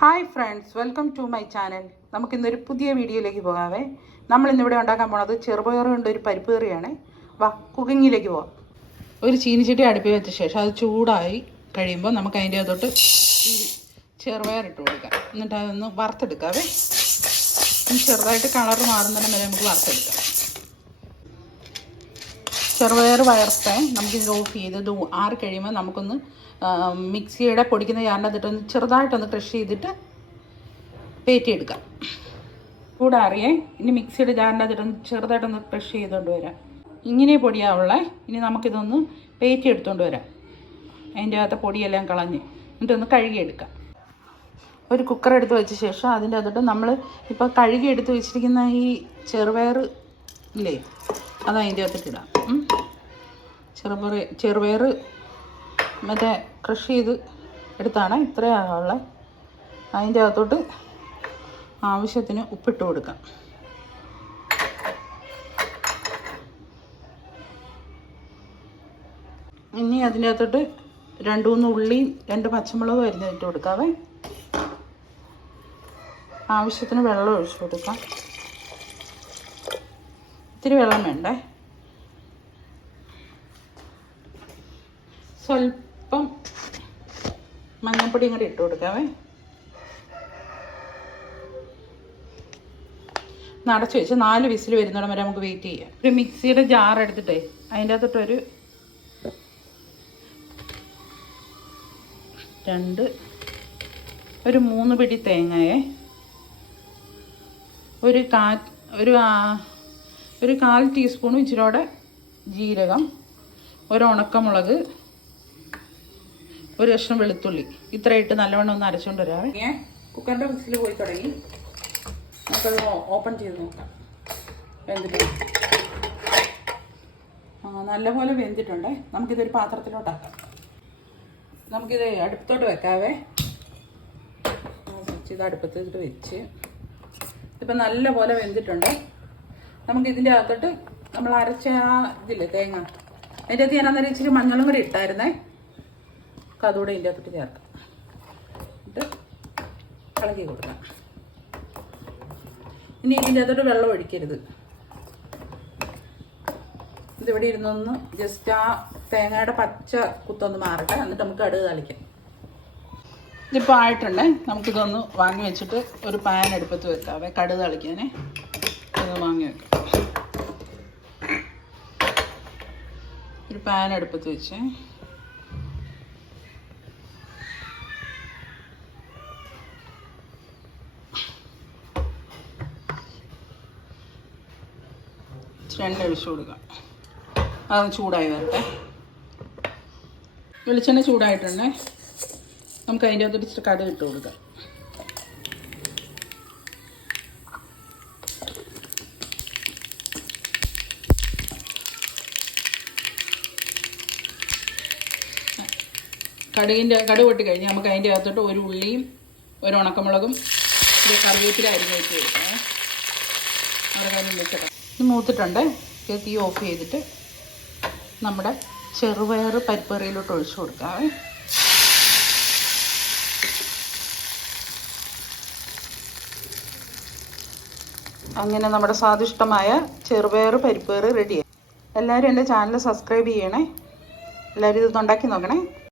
Hi friends welcome to my channel നമുക്ക് നമുക്കിന്നൊരു പുതിയ വീഡിയോയിലേക്ക് പോകാവേ. നമ്മൾ ഇന്നിവിടെ ഉണ്ടാക്കാൻ പോണത് ചെറുപയറ് കൊണ്ട് ഒരു പരിപ്പ് കറിയാണ്. വാ കുക്കിങ്ങിലേക്ക് പോവാം. ഒരു ചീനിച്ചട്ടി അടുപ്പിൽ വെച്ച ശേഷം അത് ചൂടായി കഴിയുമ്പോൾ നമുക്ക് അതിന്റെ അകത്തോട്ട് ചെറുപയർ ഇട്ട് കൊടുക്കാം. എന്നിട്ട് അതൊന്ന് വറുത്തെടുക്കാവേ ചെറുതായിട്ട് കളർ മാറുന്നതിന് വരെ നമുക്ക് വറുത്തെടുക്കാം. ചെറുപയർ വയർത്തെ നമുക്കിത് ഓഫ് ചെയ്ത് ഇത് ആറി കഴിയുമ്പോൾ നമുക്കൊന്ന് മിക്സിയുടെ പൊടിക്കുന്ന ജാറിനകത്തിട്ടൊന്ന് ചെറുതായിട്ടൊന്ന് ക്രഷ് ചെയ്തിട്ട് പേറ്റിയെടുക്കാം. അറിയേ ഇനി മിക്സിയുടെ ജാറിനകത്തിട്ടൊന്ന് ചെറുതായിട്ടൊന്ന് ക്രഷ് ചെയ്തുകൊണ്ട് വരാം. ഇങ്ങനെ പൊടിയാവുള്ളേ ഇനി നമുക്കിതൊന്ന് പേറ്റി എടുത്തുകൊണ്ട് വരാം. അതിന്റെ അകത്തെ പൊടിയെല്ലാം കളഞ്ഞ് എന്നിട്ടൊന്ന് കഴുകിയെടുക്കാം. ഒരു കുക്കർ എടുത്ത് വെച്ച ശേഷം അതിന്റെ അകത്തോട്ട് നമ്മൾ ഇപ്പോൾ കഴുകി എടുത്ത് വെച്ചിരിക്കുന്ന ഈ ചെറുപയർ ഇല്ലേ അത് അതിന്റെ അകത്തോട്ട് ഇടാം. ചെറുപയർ ചെറുപയർ മറ്റേ കൃഷി ചെയ്ത് എടുത്താണ് ഇത്രയാണുള്ളത് അതിന്റെ അകത്തോട്ട് ആവശ്യത്തിന് ഉപ്പിട്ട് കൊടുക്കാം. ഇനി അതിന്റെ അകത്തോട്ട് രണ്ട് മൂന്ന് ഉള്ളിയും രണ്ട് പച്ചമുളകും അരിഞ്ഞിട്ട് കൊടുക്കാവേ. ആവശ്യത്തിന് വെള്ളം ഒഴിച്ചു കൊടുക്കാം. ഇത്തിരി വെള്ളം വേണ്ടേ? സ്വല്പം മഞ്ഞൾപ്പൊടിയും കൂടി ഇട്ട് കൊടുക്കാവേ. നടച്ച് വെച്ച് നാല് വിസിൽ വരുന്നിടം വരെ നമുക്ക് വെയിറ്റ് ചെയ്യാം. ഒരു മിക്സിയുടെ ജാർ എടുത്തിട്ടേ അതിന്റെ അകത്തോട്ടൊരു രണ്ട് ഒരു മൂന്ന് പിടി തേങ്ങയെ ഒരു കാ ഒരു ഒരു കാൽ ടീസ്പൂൺ ഇച്ചിരിയോടെ ജീരകം ഒരു ഉണക്കമുളക് ഒരു കഷ്ണം വെളുത്തുള്ളി. ഇത്ര ഇട്ട് നല്ലവണ്ണം ഒന്ന് അരച്ചുകൊണ്ട് വരാവേ. കുക്കറിന്റെ വിസിൽ പോയി തുടങ്ങി. നമുക്കത് ഓപ്പൺ ചെയ്ത് നോക്കാം. വെന്തിട്ട്. നല്ലപോലെ വെന്തിട്ടുണ്ട്. നമുക്കിതൊരു പാത്രത്തിലോട്ടാക്കാം നമുക്കിത് അടുപ്പത്തോട്ട് വെക്കാവേ. ഇത് അടുപ്പത്തിട്ട് വെച്ച്. ഇതിപ്പോൾ നല്ലപോലെ വെന്തിട്ടുണ്ട്. നമുക്ക് ഇതിന്റെ അകത്തോട്ട് നമ്മൾ അരച്ച ആ ഇതില്ലേ തേങ്ങ. അതിന്റെ അകത്ത് ഞാൻ അന്നേരം ഇച്ചിരി മഞ്ഞളും കൂടി ഇട്ടായിരുന്നേ. നമുക്ക് അതുകൂടെ ഇതിന്റെ അകത്തോട്ട് ചേർക്കാം. എന്നിട്ട് ഇളക്കി കൊടുക്കാം. ഇനി ഇതിന്റെ അകത്തോട്ട് വെള്ളം ഒഴിക്കരുത്. ഇതിവിടെ ഇരുന്നൊന്ന് ജസ്റ്റ് ആ തേങ്ങയുടെ പച്ച കുത്തൊന്ന് മാറട്ടെ. എന്നിട്ട് നമുക്ക് കടുക് തളിക്കാം. ഇതിപ്പോൾ ആയിട്ടുണ്ടേ. നമുക്കിതൊന്ന് വാങ്ങി വെച്ചിട്ട് ഒരു പാൻ അടുപ്പത്ത് വെക്കാവേ. കടുക് തളിക്കാനേ. ഇത് വാങ്ങി വെക്കാം. ഒരു പാൻ അടുപ്പത്ത് വെച്ച്. എണ്ണ ഒഴിച്ചു കൊടുക്കാം. അതൊന്ന് ചൂടായി വരട്ടെ. വെളിച്ചെണ്ണ ചൂടായിട്ടുണ്ടേ. നമുക്ക് അതിന്റെ അകത്തോട്ട് ഇച്ചിരി കടുക് ഇട്ട് കൊടുക്കാം. കടുകിന്റെ കടുക് പൊട്ടി കഴിഞ്ഞ് നമുക്ക് അതിന്റെ അകത്തോട്ട് ഒരു ഉള്ളിയും ഒരു ഉണക്കമുളകും ഒരു കറിവേപ്പില അരിഞ്ഞ് വെച്ച് കൊടുക്കാം ഇത് മൂത്തിട്ടുണ്ട്. തീ ഓഫ് ചെയ്തിട്ട് നമ്മുടെ ചെറുപയർ പരിപ്പറിയിലോട്ട് ഒഴിച്ചു കൊടുക്കാം. അങ്ങനെ നമ്മുടെ സ്വാദിഷ്ടമായ ചെറുപയർ പരിപ്പേറ് റെഡിയായി എല്ലാവരും എന്റെ ചാനൽ സബ്സ്ക്രൈബ് ചെയ്യണേ. എല്ലാവരും ഇത് ഉണ്ടാക്കി നോക്കണേ.